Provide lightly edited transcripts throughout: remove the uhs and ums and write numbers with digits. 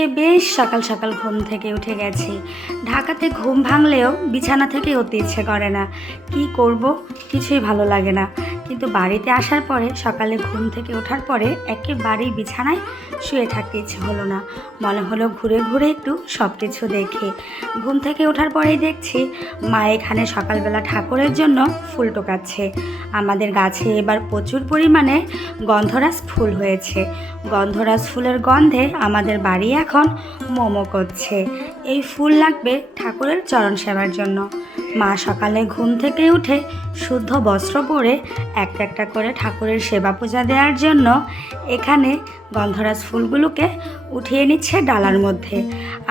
আজকে বেশ সকাল সকাল ঘুম থেকে উঠে গেছি। ঢাকাতে ঘুম ভাঙলেও বিছানা থেকে উঠতে ইচ্ছে করে না। কি করব কিছুই ভালো লাগে না। কিন্তু বাড়িতে আসার পরে সকালে ঘুম থেকে ওঠার পরে একেবারেই বিছানায় শুয়ে থাকতে ইচ্ছে হলো না। মনে হলো ঘুরে ঘুরে একটু সব কিছু দেখি। ঘুম থেকে ওঠার পরেই দেখছি মা এখানে সকালবেলা ঠাকুরের জন্য ফুল টোকাচ্ছে। আমাদের গাছে এবার প্রচুর পরিমাণে গন্ধরাজ ফুল হয়েছে। গন্ধরাজ ফুলের গন্ধে আমাদের বাড়ি এখন মোমো করছে। এই ফুল লাগবে ঠাকুরের চরণ সেবার জন্য। মা সকালে ঘুম থেকে উঠে শুদ্ধ বস্ত্র পরে একটা একটা করে ঠাকুরের সেবা পূজা দেওয়ার জন্য এখানে গন্ধরাজ ফুলগুলোকে উঠিয়ে নিচ্ছে ডালার মধ্যে।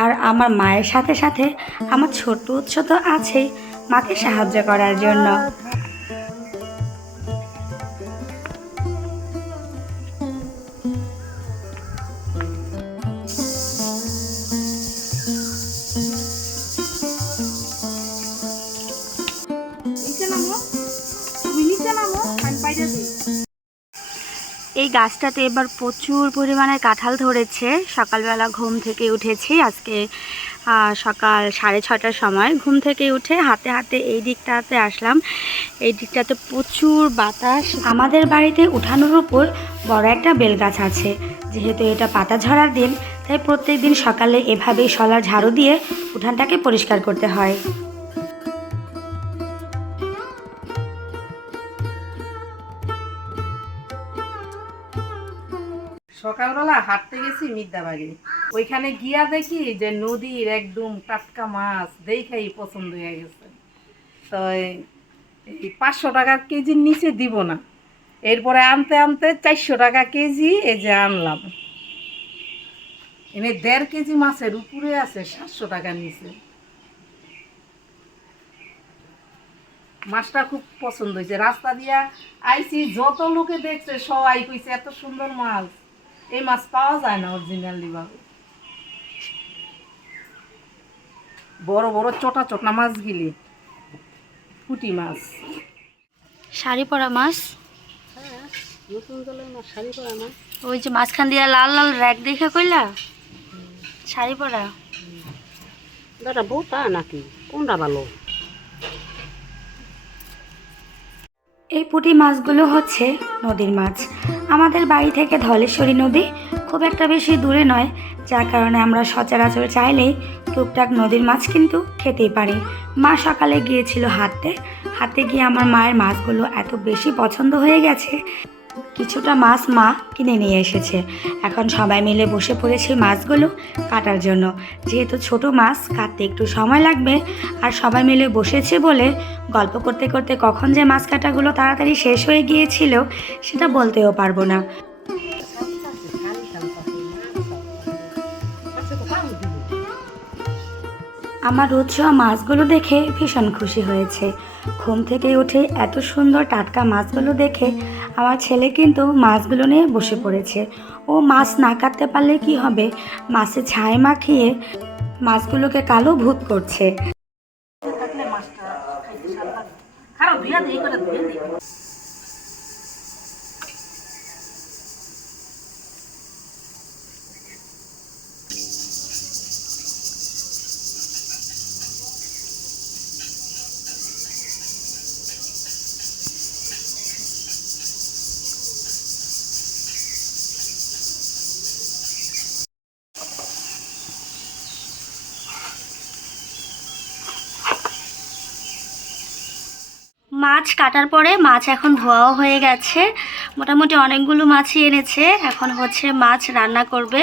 আর আমার মায়ের সাথে সাথে আমার ছোট্ট উৎস তো আছেই মাকে সাহায্য করার জন্য। এই গাছটাতে এবার প্রচুর পরিমাণে কাঁঠাল ধরেছে। সকালবেলা ঘুম থেকে উঠেছি আজকে সকাল 6:30টার সময়। ঘুম থেকে উঠে হাতে হাতে এই দিকটাতে আসলাম। এই দিকটাতে প্রচুর বাতাস। আমাদের বাড়িতে উঠানোর উপর বড় একটা বেল গাছ আছে। যেহেতু এটা পাতা ঝরার দিন, তাই প্রত্যেক দিন সকালে এভাবেই শলার ঝাড়ু দিয়ে উঠানটাকে পরিষ্কার করতে হয়। সকালবেলা হাঁটতে গেছি মিদ্যাবাড়ি। ওইখানে গিয়া দেখি যে নদীর একদম টাটকা মাছ দেখাই পছন্দ হয়ে গেছে। তো এই 500 টাকার কেজির নিচে দিব না। এরপরে আনতে আনতে 400 টাকা কেজি এই যে আনলাম। এনে 1.5 কেজি মাছের উপরে আছে 700 টাকার নিচে। মাছটা খুব পছন্দ হয়েছে। রাস্তা দিয়া আইছি, যত লোকে দেখছে সবাই কইছে এত সুন্দর মাছ, এই মাছ পাওয়া যায় না অরিজিনালি ভাবে। বড় বড় চটা চটা মাছ গিলি, পুঁটি মাছ। শাড়ি পরা মাছ, হ্যাঁ, নতুন জলের মাছ, শাড়ি পরা মাছ। ওই যে মাঝখান দিয়ে লাল লাল র্যাক দেখে কইলা শাড়ি পরা। দাদা বউটা নাকি কোনটা ভালো? এই পুঁটি মাছগুলো হচ্ছে নদীর মাছ। আমাদের বাড়ি থেকে ধলেশ্বরী নদী খুব একটা বেশি দূরে নয়, যার কারণে আমরা সচরাচর চাইলেই টুকটাক নদীর মাছ কিন্তু খেতেই পারি। মা সকালে গিয়েছিল হাঁটতে। হাঁটতে গিয়ে আমার মায়ের মাছগুলো এত বেশি পছন্দ হয়ে গেছে, কিছুটা মাছ মা কিনে নিয়ে এসেছে। এখন সবাই মিলে বসে পড়েছে মাছগুলো কাটার জন্য। যেহেতু ছোট মাছ কাটতে একটু সময় লাগবে, আর সবাই মিলে বসেছে বলে গল্প করতে করতে কখন যে মাছ কাটাগুলো তাড়াতাড়ি শেষ হয়ে গিয়েছিল সেটা বলতেও পারবো না। আমার রোজসোয়া মাছগুলো দেখে ভীষণ খুশি হয়েছে। ঘুম থেকে উঠে এত সুন্দর টাটকা মাছগুলো দেখে আমার ছেলে কিন্তু মাছগুলো নিয়ে বসে পড়েছে। ও মাছ না কাটতে পারলে কি হবে, মাছে ছাই মাখিয়ে মাছগুলোকে কালো ভূত করছে। মাছ কাটার পরে মাছ এখন ধোয়াও হয়ে গেছে। মোটামুটি অনেকগুলো মাছই এনেছে। এখন হচ্ছে মাছ রান্না করবে।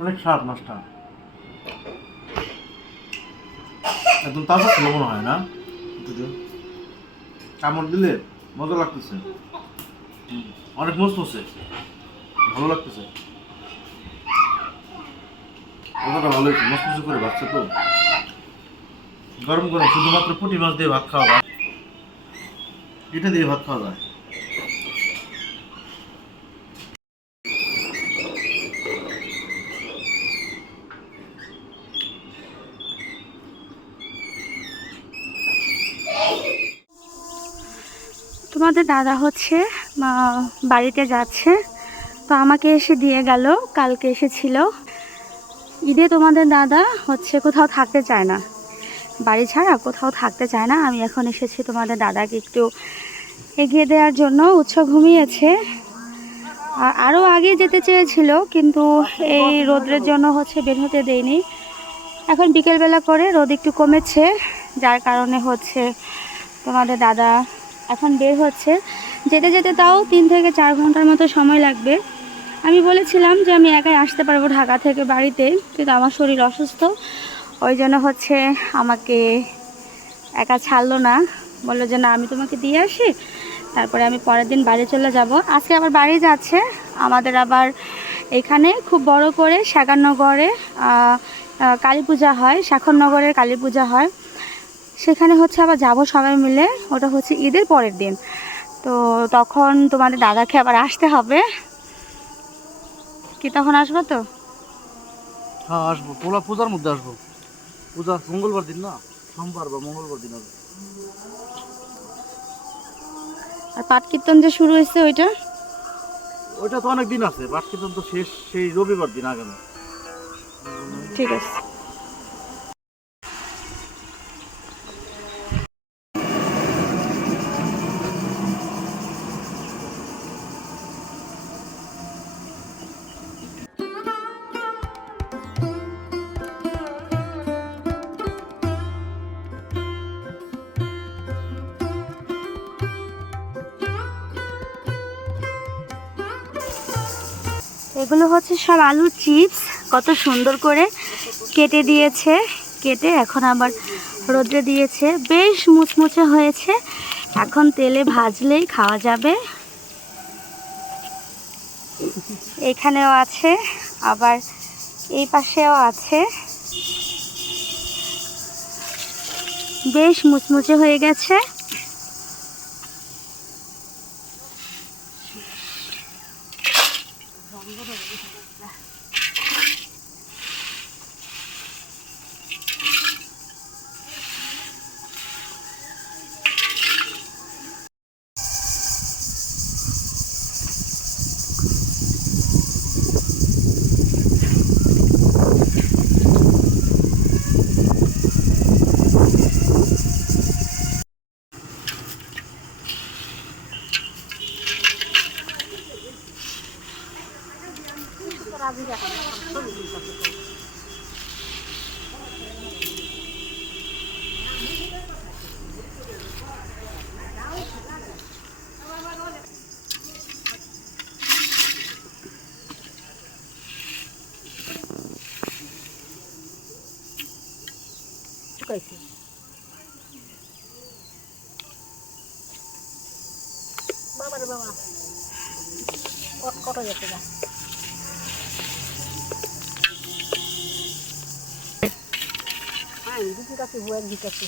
অনেক স্বাদ মাছটা, একদম তাজা ছিল মনে হয় না? কামড় দিলে মজা লাগতেছে, অনেক মসমসে, ভালো লাগতেছে। মজাটা ভালো হয়েছে, মসমসে করে ভাজছে তো। গরম গরম শুধুমাত্র পুঁটি মাছ দিয়ে ভাত খাওয়া যায়, এটা দিয়ে ভাত খাওয়া যায়। তোমাদের দাদা হচ্ছে বাড়িতে যাচ্ছে, তো আমাকে এসে দিয়ে গেল। কালকে এসেছিল। ঈদে তোমাদের দাদা হচ্ছে কোথাও থাকতে চায় না, বাড়ি ছাড়া কোথাও থাকতে চায় না। আমি এখন এসেছি তোমাদের দাদাকে একটু এগিয়ে দেওয়ার জন্য। উৎস ঘুমিয়েছে, আরও আগে যেতে চেয়েছিল, কিন্তু এই রোদ্রের জন্য হচ্ছে বের হতে দেয়নি। এখন বিকেলবেলা করে রোদ একটু কমেছে, যার কারণে হচ্ছে তোমাদের দাদা এখন বের হচ্ছে। যেতে যেতে তাও 3 থেকে 4 ঘন্টার মতো সময় লাগবে। আমি বলেছিলাম যে আমি একাই আসতে পারবো ঢাকা থেকে বাড়িতে, কিন্তু আমার শরীর অসুস্থ, ওই জন্য হচ্ছে আমাকে একা ছাড়লো না। বললো যে না, আমি তোমাকে দিয়ে আসি, তারপরে আমি পরের দিন বাড়ি চলে যাব। আজকে আবার বাড়ি যাচ্ছে। আমাদের আবার এখানে খুব বড় করে সাগরনগরে কালী পূজা হয়, শাখরনগরের কালী পূজা হয়, সেখানে হচ্ছে আবার যাব সবাই মিলে। ওটা হচ্ছে ঈদের পরের দিন, তো তখন তোমাদের দাদাকে আবার আসতে হবে। কি তখন আসবো তো? হ্যাঁ আসবো, পূজার মধ্যে আসবো। পূজা মঙ্গলবার দিন না, সোমবার বা মঙ্গলবার দিন আসবো। আর পাঠ কীর্তন যে শুরু হয়েছে ওইটা? ওইটা তো অনেক দিন আছে, পাঠ কীর্তন তো শেষ সেই রবিবার দিন আগামী। ঠিক আছে। এগুলো হচ্ছে সব আলুর চিপস, কত সুন্দর করে কেটে দিয়েছে। কেটে এখন আবার রোদ্রে দিয়েছে, বেশ মুচমুচে হয়েছে। এখন তেলে ভাজলেই খাওয়া যাবে। এখানেও আছে, আবার এই পাশেও আছে। বেশ মুচমুচে হয়ে গেছে। শুকাইছে। বাবারে বাবা, কট গেছে না। হ্যাঁ, দুটি কাছে হুয়ার দিতেছে।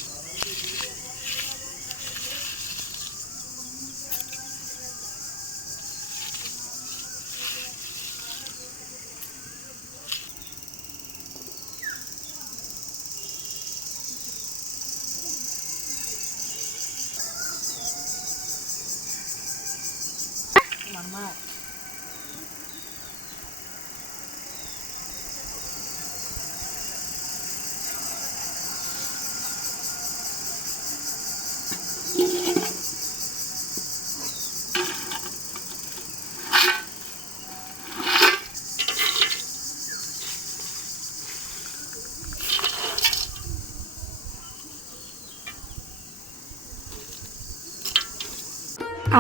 মামা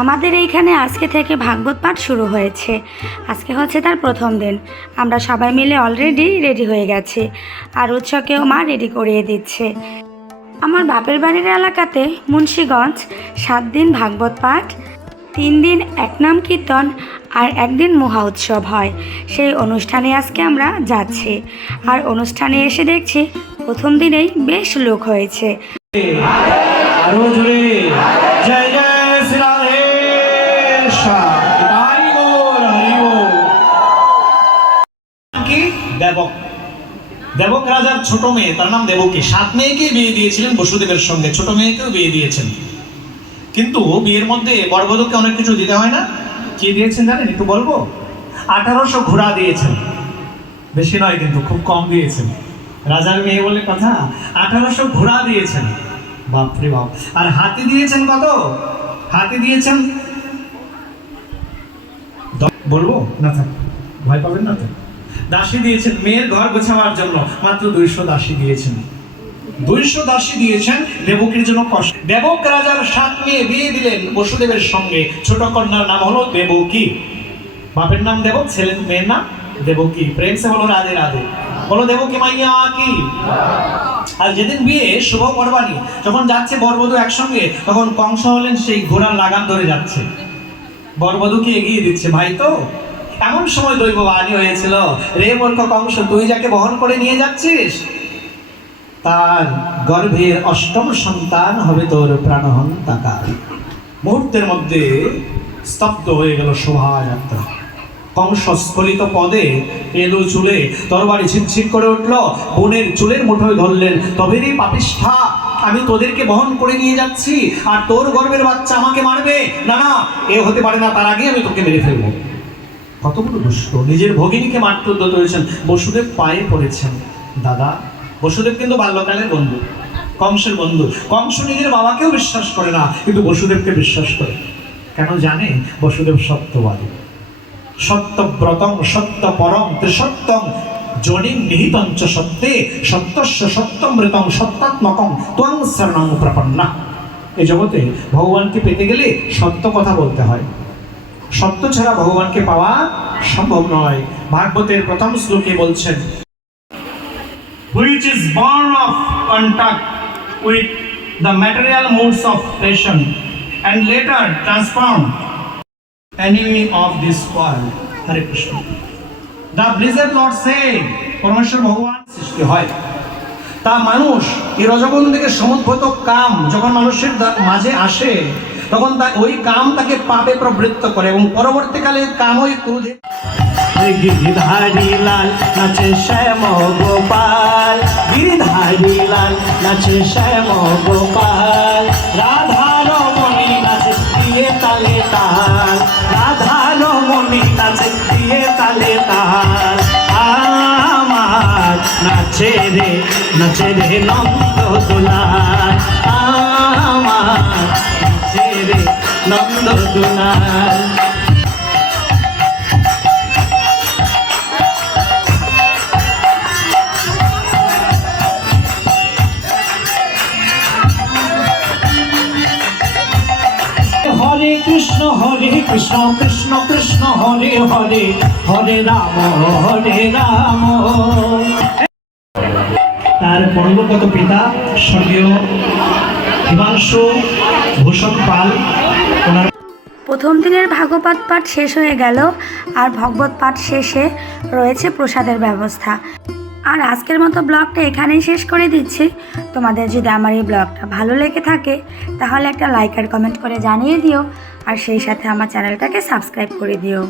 আমাদের এইখানে আজকে থেকে ভাগবত পাঠ শুরু হয়েছে। আজকে হচ্ছে তার প্রথম দিন। আমরা সবাই মিলে অলরেডি রেডি হয়ে গেছি, আর উৎসকেও মা রেডি করিয়ে দিচ্ছে। আমার বাপের বাড়ির এলাকাতে মুন্সিগঞ্জ 7 দিন ভাগবত পাঠ, 3 দিন একনাম কীর্তন আর একদিন মহা উৎসব হয়। সেই অনুষ্ঠানে আজকে আমরা যাচ্ছি, আর অনুষ্ঠানে এসে দেখছি প্রথম দিনেই বেশ লোক হয়েছে। আরো জোরে জয় জয় শ্রী রাধে শ্যাম হরি বল হরি বল। কি দেবক, দেবক রাজার ছোট মেয়ে, তার নাম দেবকী। 7 মেয়েকে বিয়ে দিয়েছিলেন বসুদেবের সঙ্গে, ছোট মেয়েকেও বিয়ে দিয়েছেন। কিন্তু বিয়ের মধ্যে বরবধূকে অনেক কিছু দিতে হয় না। কি দিয়েছেন জানেন? একটু বলবো। 1800 ঘোড়া দিয়েছেন, বেশি নয় কিন্তু, খুব কম দিয়েছেন। রাজার মেয়ে বলে কথা, 1800 ঘোড়া দিয়েছেন। বাপরে বাপ। আর হাতি দিয়েছেন কত? হাতি দিয়েছেন বলবো না, থাক, ভয় পাবেন না তো। দাসী দিয়েছেন মেয়ের ঘর গোছাবার জন্য, মাত্র 200 দাসী দিয়েছেন। 200 দাসী দিয়েছেন দেবকীর জন্য কষ্ট। দেবক রাজার 7 মেয়ে বিয়ে দিলেন বসুদেবের সঙ্গে। ছোট কন্যার নাম হলো দেবকী। বাপের নাম দেবক, ছেলের মেয়ের নাম দেবকী। প্রেম সে বলো রাধে রাধে, বলো দেবকী মাইয়া কি। আর যেদিন বিয়ে শুভ পর্বাণী, যখন যাচ্ছে বরবধূ একসঙ্গে, তখন কংস হলেন সেই ঘোড়ার লাগাম ধরে যাচ্ছে, বরবধূকে এগিয়ে দিচ্ছে। ভাই তো এমন সময় দৈব বাণী হয়েছিল, রে মূর্খ কংস, তুই যাকে বহন করে নিয়ে যাচ্ছিস, তার গর্ভের 8ম সন্তান হবে তোর প্রাণহন্তাকার। মুহূর্তের মধ্যে স্তব্ধ হয়ে গেল শোভাযাত্রা। কংস স্খলিত পদে এলো চুলে, তরবারি ঝিকঝিক করে উঠল, বোনের চুলের মুঠোয় ধরলেন। তবে রে পাপিষ্ঠা, আমি তোদেরকে বহন করে নিয়ে যাচ্ছি, আর তোর গর্ভের বাচ্চা আমাকে মারবে? না না, এ হতে পারে না, তার আগে আমি তোকে মেরে ফেলবো। কত বড় দুষ্ট! নিজের ভগিনীকে মারতে উদ্যত হয়েছেন। বসুদেব পায়ে পড়েছেন। দাদা, বসুদেব কিন্তু বাল্যকালের বন্ধু, কংসের বন্ধু। কংস নিজের বাবাকেও বিশ্বাস করে না, কিন্তু বসুদেবকে বিশ্বাস করে। কেন জানে? বসুদেব সত্যবাদী। সত্যব্রতং সত্যপরং ত্রিসত্যং জনিম নিহিতং চ সত্যে সত্যস্য সত্যমৃতং সত্যাত্মকং ত্বং শরণং প্রপন্না। এই জগতে ভগবানকে পেতে গেলে সত্য কথা বলতে হয়। সত্য ছাড়া ভগবানকে পাওয়া সম্ভব নয়। ভাগবতের প্রথম শ্লোকে বলছেন, which is born of contact with the material modes of passion and later transformed enemy of this world. Hare Krishna. The blessed Lord said, পরমেশ্বর ভগবান সৃষ্টি হয়, তা মানুষ এই রজগুণ থেকে সমুদ্ভূত কাম যখন মানুষের মাঝে আসে, তখন ওই কাম তাকে পাপে প্রবৃত্ত করে, এবং পরবর্তীকালে কাম ওই ক্রোধে। গিরিধারী লাল নাচে শ্যাম গোপাল, গিরিধারী লাল নাচে শ্যাম গোপাল, রাধা রমণী নাচে দিয়ে তালে তাল, রাধা রমণী নাচে দিয়ে তালে তাল। আমার নাচে রে নন্দ দুলাল, আমার নাচে রে নন্দ দুলাল। হরে কৃষ্ণ কৃষ্ণ কৃষ্ণ হরে হরে, হরে রাম হরে রাম। তার পরলোকগত পিতা স্বর্গীয় হিমাংশু ভূষণ পাল, ওনার প্রথম দিনের ভাগবত পাঠ শেষ হয়ে গেল, আর ভগবত পাঠ শেষে রয়েছে প্রসাদের ব্যবস্থা। আর আজকের মতো ব্লগটা এখানেই শেষ করে দিচ্ছি। তোমাদের যদি আমার এই ব্লগটা ভালো লেগে থাকে, তাহলে একটা লাইক আর কমেন্ট করে জানিয়ে দিও, আর সেই সাথে আমার চ্যানেলটাকে সাবস্ক্রাইব করে দিও।